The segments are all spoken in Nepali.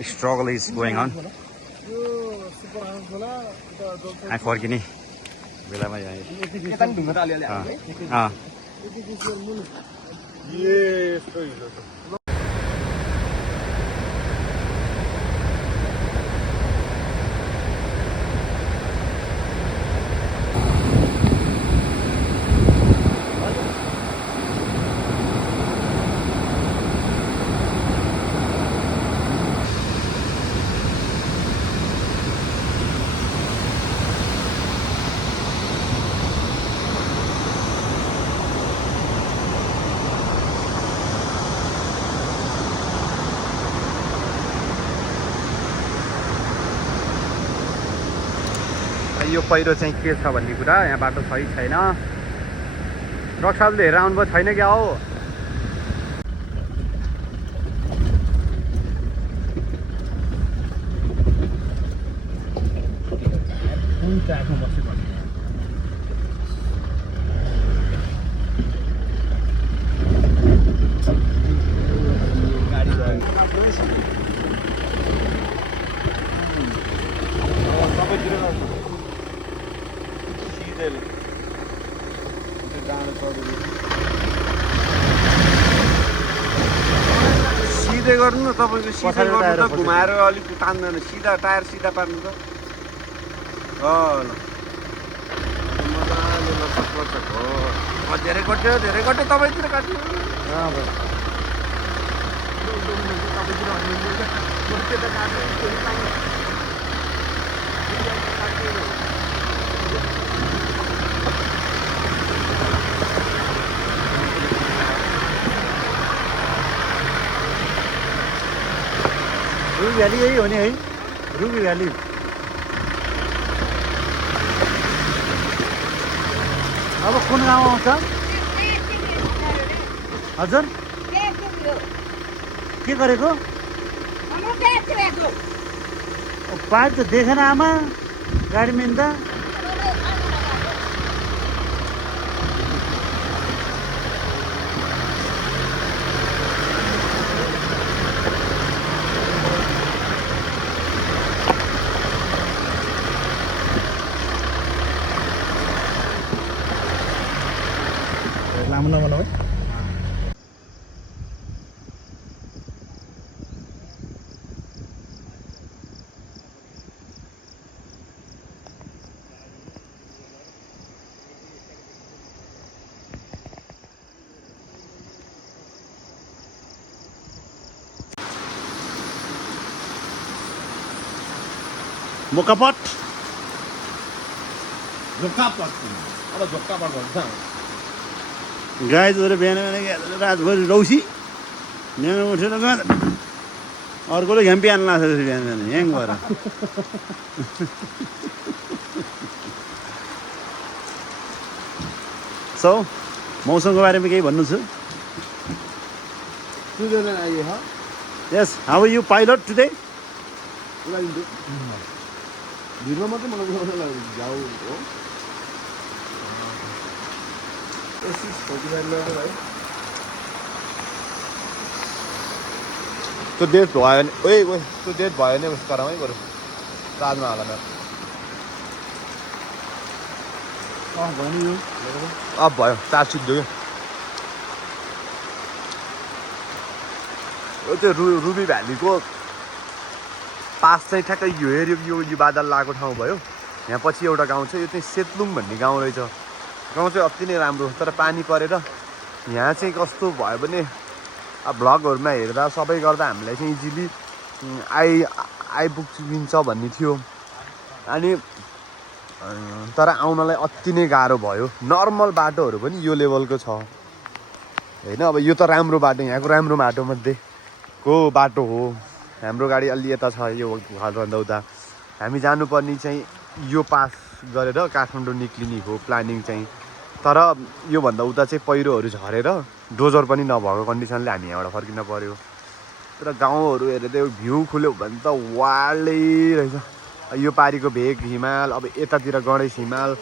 struggle is going on. I फर्किने बेलामा यहाँ यो पहिरो चाहिँ के छ भन्ने कुरा यहाँ बाटो छ कि छैन ट्रक साहबले हेरेर आउनुभयो छैन क्या हो सिधै गर्नु न तपाईँको सिधै गर्नु त घुमाएर अलिक तान्दैन सिधा टायर सिधा पार्नु त ल मजाले धेरै कट्यो तपाईँतिर काट्नु रुबी भ्याली यही हो नि है रुबी भ्याली अब कुन गाउँ आउँछ हजुर के गरेको पाइप त देखेन आमा गाडीमा त लामो नबनाऊ है मोकापट गाई चोरेर बिहान रातभरि रौसी बिहान उठेर गएर अर्कोले घ्याम्पी हाल्नु लाग्छ त्यसरी बिहान बिहान ह्याङ भएर सो मौसमको बारेमा केही भन्नु छु यस how you pilot today video मात्रै मलाई जाऊ हो त्यो डेट भयो भने त्यो डेट भयो भने उस करामै बरु चार्जमा हाल अब भयो चार्ज सिद्धो क्या त्यो रुबी भ्यालीको पास चाहिँ ठ्याक्कै यो हेऱ्यो यो बादल लागेको ठाउँ भयो यहाँ पछि एउटा गाउँ छ यो चाहिँ सेतलुङ भन्ने गाउँ रहेछ गाउँ चाहिँ अति नै राम्रो तर पानी परेर यहाँ चाहिँ कस्तो भयो भने अब भ्लगहरूमा हेर्दा सबै गर्दा हामीलाई चाहिँ इजिली आइपुगिन्छ भन्ने थियो अनि तर आउनलाई अति नै गाह्रो भयो नर्मल बाटोहरू पनि यो लेभलको छ होइन अब यो त राम्रो बाटो यहाँको राम्रो बाटोमध्येको बाटो हो हाम्रो गाडी अलि यता छ यो घरभन्दा उता हामी जानुपर्ने चाहिँ यो पास गरेर काठमाडौँ निक्लिने हो प्लानिङ चाहिँ तर योभन्दा उता चाहिँ पहिरोहरू झरेर डोजर पनि नभएको कन्डिसनले हामी यहाँबाट फर्किन पर्यो तर गाउँहरू हेरेर त्यो भ्यू खुल्यो भने त वाल्डै रहेछ यो पारिको भेग हिमाल अब यतातिर गणेश हिमाल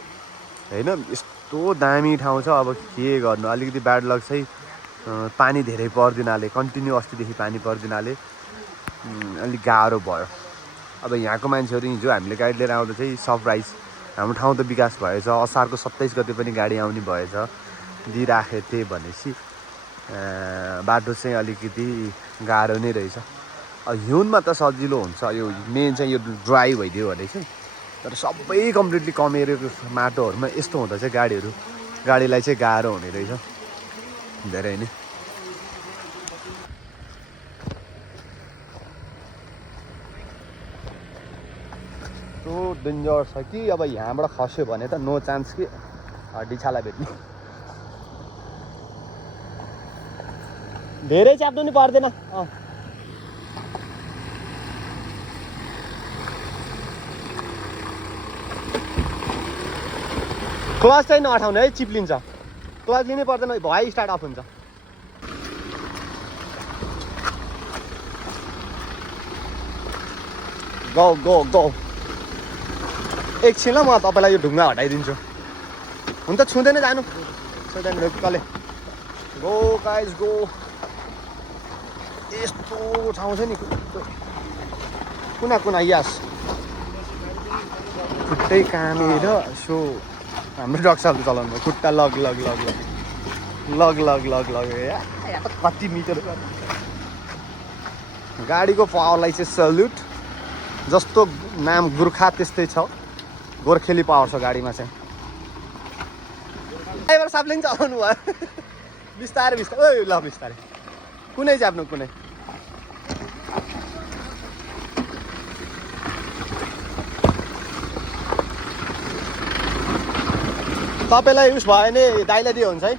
होइन यस्तो दामी ठाउँ छ अब के गर्नु अलिकति ब्याड लक चाहिँ पानी धेरै पर्दिनाले कन्टिन्यू अस्तिदेखि पानी पर्दिनाले अलिक गाह्रो भयो। अब यहाँको मान्छेहरू हिजो हामीले गाडी लिएर आउँदा चाहिँ सरप्राइज हाम्रो ठाउँ त विकास भएछ। असारको 27 गते पनि गाडी आउने भएछ दिइराखेको थिएँ भनेपछि बाटो चाहिँ अलिकति गाह्रो नै रहेछ। हिउँदमा त सजिलो हुन्छ, यो मेन चाहिँ यो ड्राई भइदियो भने चाहिँ। तर सबै कम्प्लिटली कमेरेको माटोहरूमा यस्तो हुँदा चाहिँ गाडीलाई चाहिँ गाह्रो हुने रहेछ धेरै नै। त्यो डेन्जर छ कि अब यहाँबाट खस्यो भने त नो चान्स कि हड्डी छाला भेट्ने। धेरै च्याप्नु नि पर्दैन। क्लच चाहिँ नअठाउने है, चिप्लिन्छ। क्लच लिनै पर्दैन, भयो स्टार्ट अफ हुन्छ। गो गो गो एकछिन ल, म तपाईँलाई यो ढुङ्गा हटाइदिन्छु। हुन त छुँदैन जानु, छुँदैन ढुक्कले। Go guys go. यस्तो ठाउँ छ नि कुना कुना, यस खुट्टै कामेर सो हाम्रो डक्साले चलाउनु भयो। खुट्टा लग लग लग लग लग लग लग लग यहाँ त कति मिटर। गाडीको पावरलाई चाहिँ सल्युट। जस्तो नाम गोर्खा त्यस्तै छ, गोर्खेली पावर छ गाडीमा चाहिँ। ड्राइभर साहबले पनि चलाउनु भयो बिस्तारै बिस्तारै। ओ ल बिस्तारै, कुनै च्याप्नु कुनै। तपाईँलाई उस भयो भने दाइलाई दियो हुन्छ है।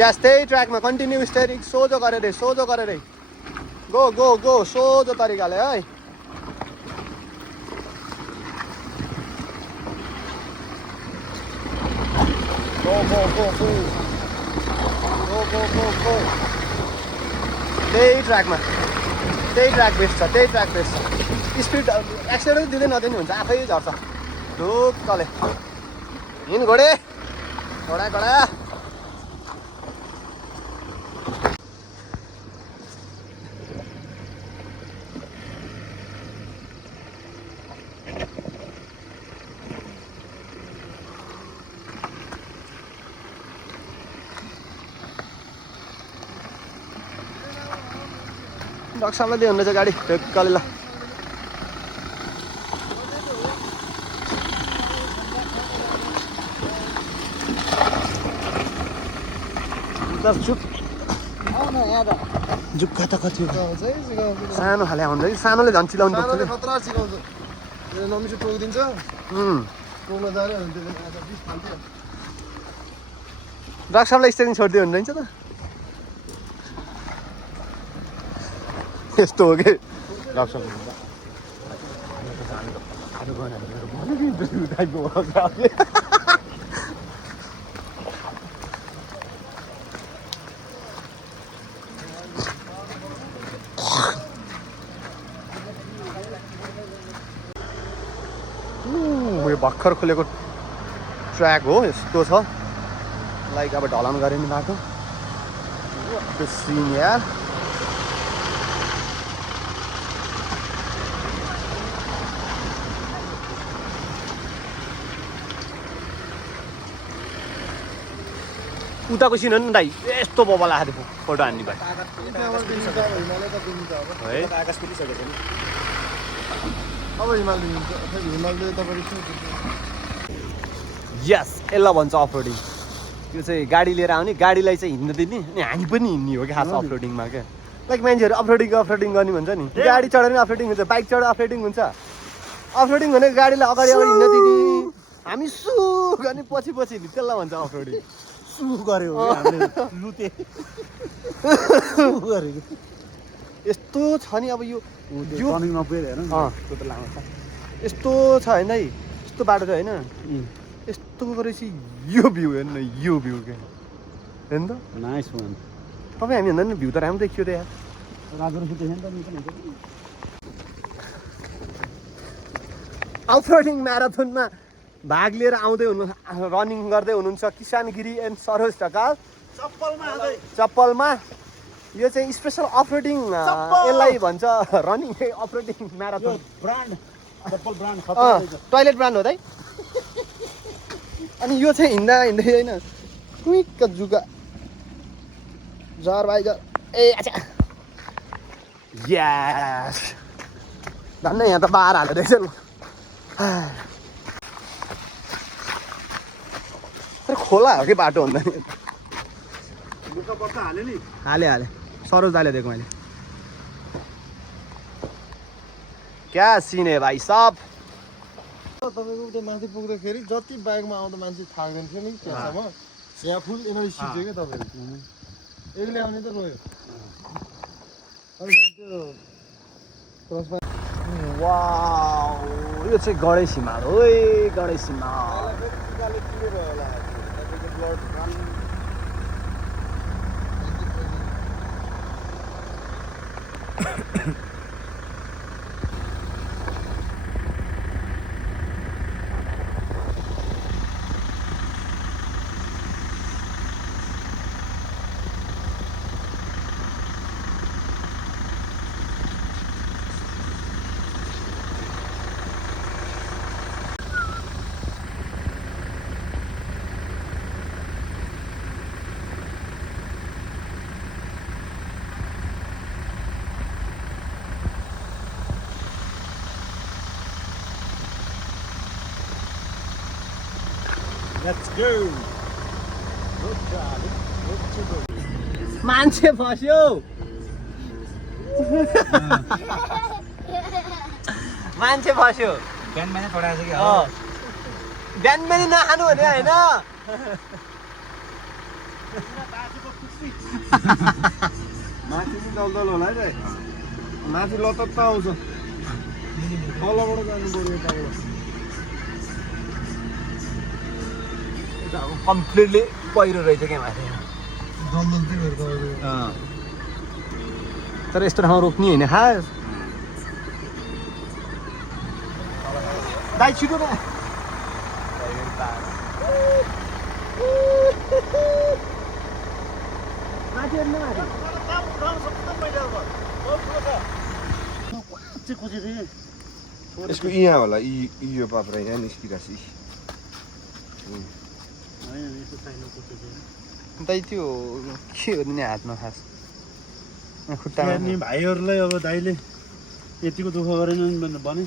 यस त्यही ट्र्याकमा कन्टिन्यू स्टेरिङ सोझो गरेर सोझो गरेर गो गो गो सोझो तरिकाले है। Go go go go go go go go. त्यही ट्र्याकमा, त्यही ट्र्याक बेस्ट छ, त्यही ट्र्याक बेस्ट छ। स्पिड एक्सिडेन्ट दिँदै नदिने हुन्छ, आफै झर्छ ढुक्कले। हिँड घोडे, घोडा घोडा। डक्सालाई दियो भने चाहिँ गाडी ढुक्कले ल। जुक्का त कति हो, सानो खाले आउँछ कि सानोले झन् चिलाउनु पर्छ। खतरा सिकाउँछ, नमिठो टोकिदिन्छ। टोक्न जाने भने त्यो 20 फाल्छ। डक्सालाई स्टेरिङ छोडिदियो भने रहन्छ त। यस्तो हो कि यो भर्खर खोलेको ट्र्याक हो, यस्तो छ लाइक अब ढलान गरिने बाटो। त्यो सिन यार उताको सिन हो नि दाइ, यस्तो बबल आएको थियो फोटो हान्ने भाइ है। आकाश पुलिसकेको छ नि अब हिमालले तपाईँ। यस यसलाई भन्छ अफ रोडिङ। यो चाहिँ गाडी लिएर आउने, गाडीलाई चाहिँ हिँड्न दिने, अनि हामी पनि हिँड्ने हो कि खास अफ रोडिङमा क्या। लाइक मान्छेहरू अफ रोडिङ गर्ने भन्छ नि, गाडी चढेर अफ रोडिङ हुन्छ, बाइक चढेर अफ रोडिङ हुन्छ। अफ रोडिङ भनेको गाडीलाई अगाडि अगाडि हिँड्न दिने, हामी सु गर्ने पछि पछि हिँड्ने, त्यसलाई भन्छ अफ रोडिङ। सु गऱ्यो लुते यस्तो छ नि अब यो रनिङमा पुगेर हेर त्यो त लामो छ। यस्तो छ होइन है, यस्तो बाटो छ होइन, यस्तो गरेपछि यो भ्यू हेर्नु न, यो भ्यू क्या हेर्नु त नाइस वान। तपाईँ हामी हेर्दा नि भ्यू त राम्रो देखियो त यार। अफरोडिङ म्याराथनमा भाग लिएर आउँदै हुनु रनिङ गर्दै हुनुहुन्छ किसान गिरी एन्ड सरोज ढकाल चप्पलमा यो चाहिँ स्पेसल अफरोडिङ यसलाई भन्छ running off-roading marathon toilet brand हो त अनि यो चाहिँ हिँड्दा हिँड्दै होइन क्विक जुगा जर भाइ जर ए अच्छा यस धन्न यहाँ त बाह्र हालेर रहेछ तर खोला हो कि बाटो भन्दा नि हाले सरोज दाले दिएको मैले क्या सिन है भाइ सब तपाईँको उता माथि पुग्दाखेरि जति बाइकमा आउँदा मान्छे थाक्दैन थियो नि त्यहाँसम्म यहाँ फुल एनर्जी सिक्यो क्या तपाईँहरू एक्लै आउने त रोयो त्यो क्रसमा वाउ यो चाहिँ गणेश हिमाल हो गणेश हिमाल Let's go. मान्छे फस्यो मान्छे फस्यो बिहान बिहानै पठाएछ कि बिहान बिहानै नखानु भने होइन माथि पनि दलदल होला है माथि लतत आउँछ तलबाट जानु पर्यो यताबाट कम्प्लिटली पहिरो रहेछ क्या माथि दलदल चाहिँ गरेर तर यस्तो ठाउँ रोक्ने होइन खास दाइ छिटो न यसको यहाँ होला यो पाप्रा यहाँ निस्किरहेको दाइ त्यो के हो नि हातमा खास खुट्टा नि भाइहरूलाई अब दाइले यतिको दुःख गरेन भनेर भने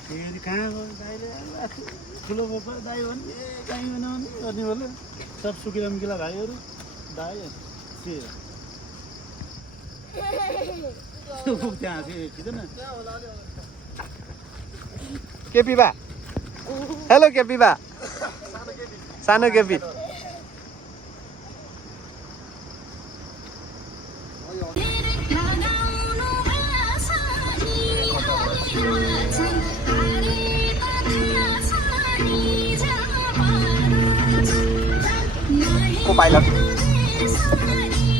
फेरि कहाँ गयो दाइले आफू ठुलो बाबा दाइ भने ए कहीँ भएन भने गर्ने बेला सब सुकिरमकिला भाइहरू दाइ के त्यहाँ खिच्दैन केपी बा हेलो केपी बा सानो केपी को पाइलट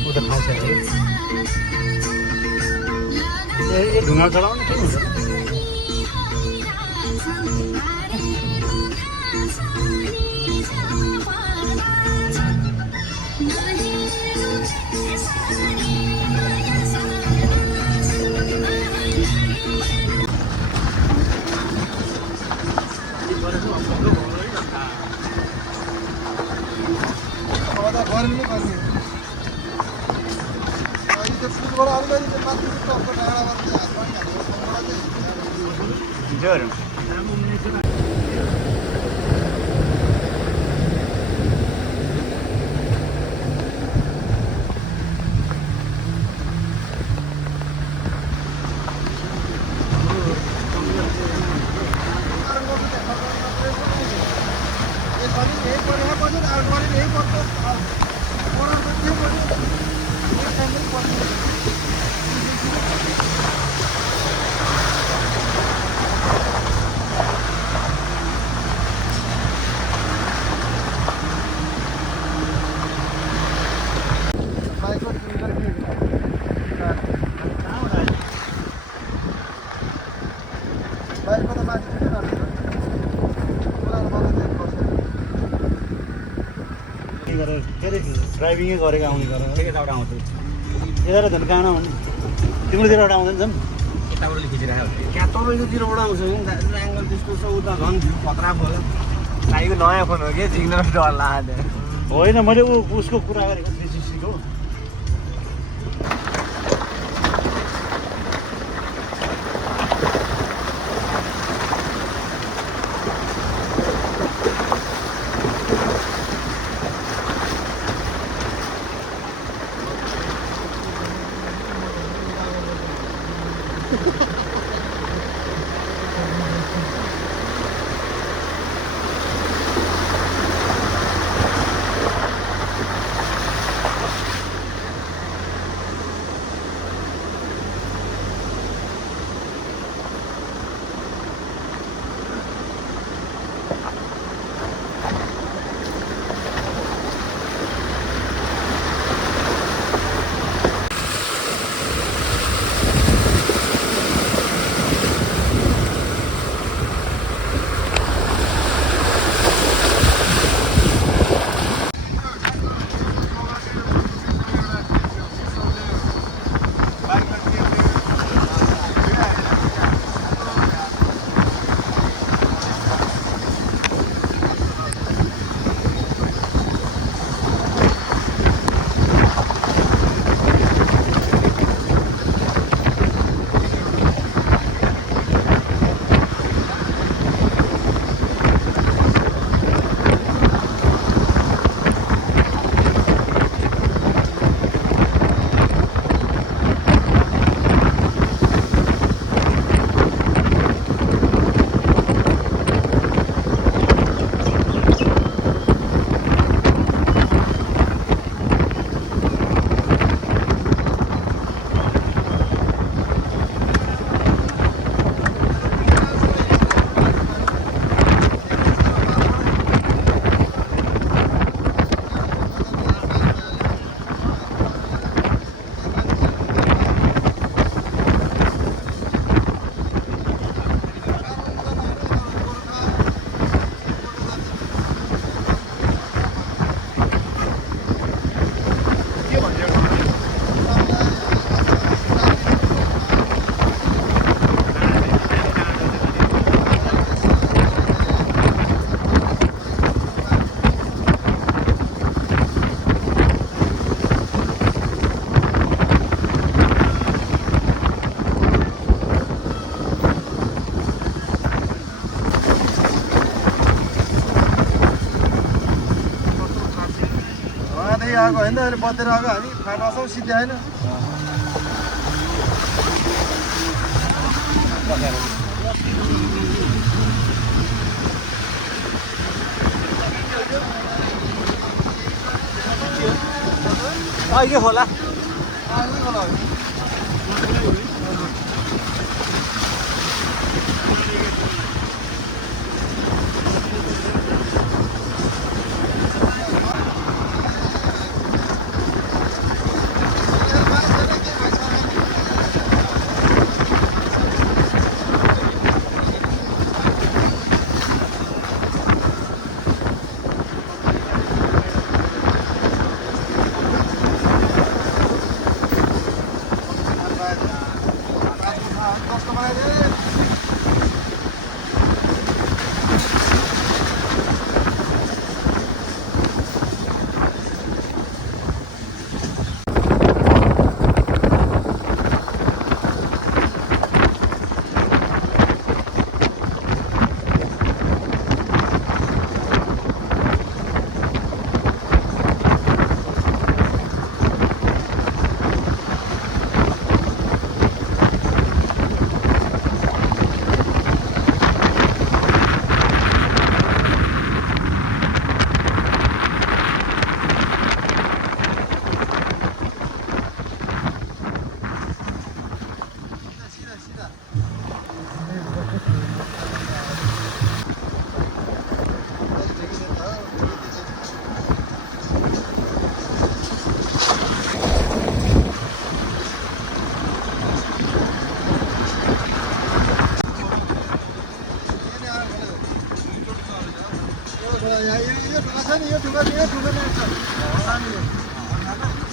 उता खान्छ ए ढुङ्गा चलाउने के हुन्छ जोर ड्राइभिङै गरेको आउने गर यताबाट आउँछु यता झन् कहाँ नहुने तिम्रोतिरबाट आउँदैन झन् यताबाट खिचिरहेको क्या तपाईँकोतिरबाट आउँछ एङ्गल त्यस्तो छ उता झन् भ्यू खतरा भयो भाइको नयाँ फोन हो कि झिक्न डर लाग्यो होइन मैले उसको कुरा गरेको 360 को आएको होइन अहिले बतेर आएको हामी फाटासम्म सिध्याएन अहिले होला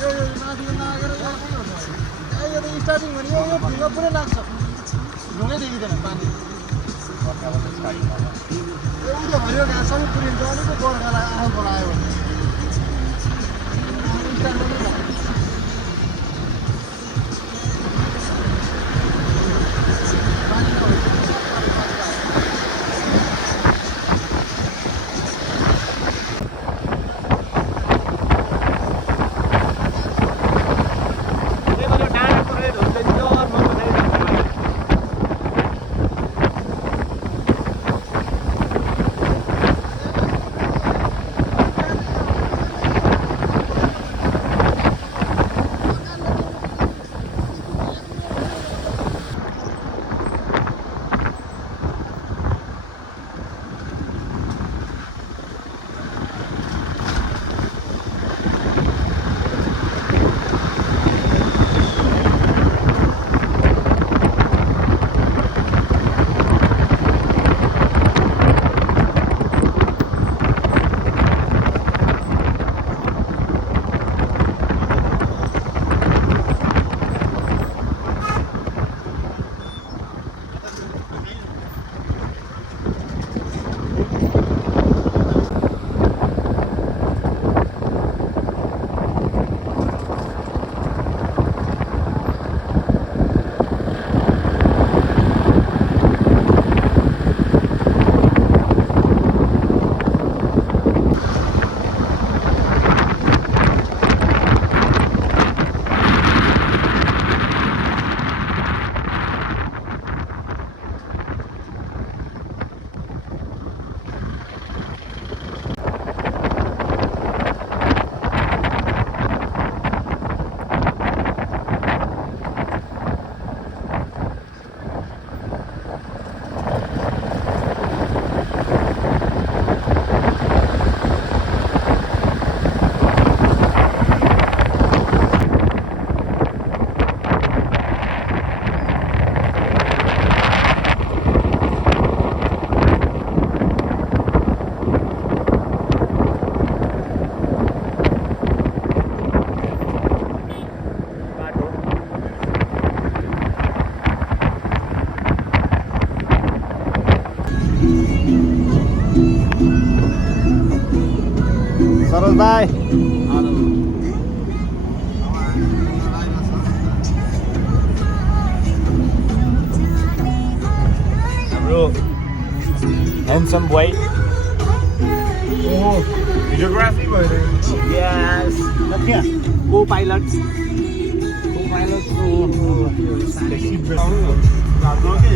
यो माथिको लागेर यो त स्टार्टिङ भने यो ढुङ्गा पुरै लाग्छ ढुङ्गै देखिँदैन पानी एउटा हरियो घाँससँग पुरिन्छ अलिकति बर्खालाई आँखा बढायो भने सरोज भाइ हाम्रो ह्यान्डसम बोय भिडियोग्राफी भइरहेको यस त्यहाँ को पाइलट लाग्नु कि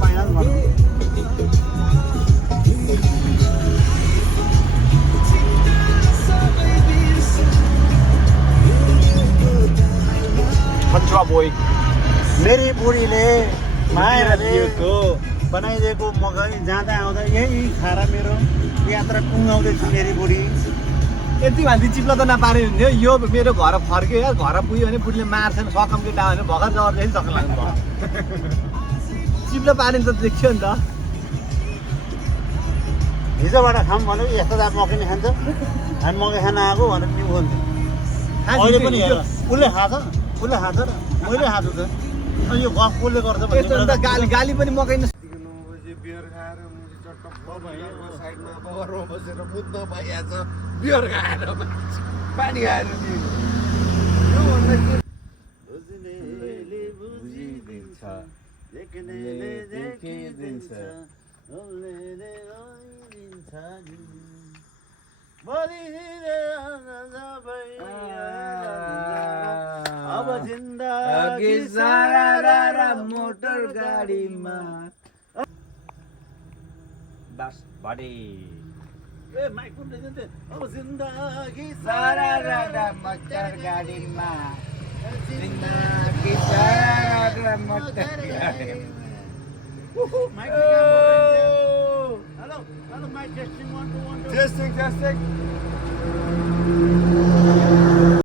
पाइहाल्नु भनौँ खच्चुवा बोय मेरी बुढीले माया दिएको बनाइदिएको मकै जाँदा आउँदा यही खाएर मेरो यात्रा टुङ्गाउँदैछु मेरी बुढी यति भन्दै चिप्लो त नपारे हुन्थ्यो यो मेरो घर फर्क्यो यार घर पुग्यो भने बुढीले मार्छन् सकम केटा भने भर्खर जवाब चाहिँ सक्नु लाग्नु भयो चिप्लो पारे त देख्यो नि त हिजोबाट खाऊँ भनेको यस्तो त मकै नै खान्छ हामी मकै खान आएको भनेर नि भन्थ्यो अहिले पनि हेर उसले खान्छ र मैले खाएको त अनि यो गफ कसले गर्छ यस्तो नि त गाली पनि मकै नै बियर खाएर मुजी चट्ट साइडमा बगरमा बसेर मुद्दा भइहाल्छ बियर खाएर पानी खाएर योभन्दा के बुझ्नेले बुझिदिन्छ देख्नेले देखिदिन्छ बोल्नेले गरिदिन्छ नि मरिदिने सबै अब जिन्दगी सारा मोटर गाडीमा दास बडी ए माइक कुन रहेछ त्यो अब जिन्दगी सारा मोटर गाडीमा जिन्दगी सारा मोटर गाडीमा Hello, mic testing 1 2 1 2. टेस्टिङ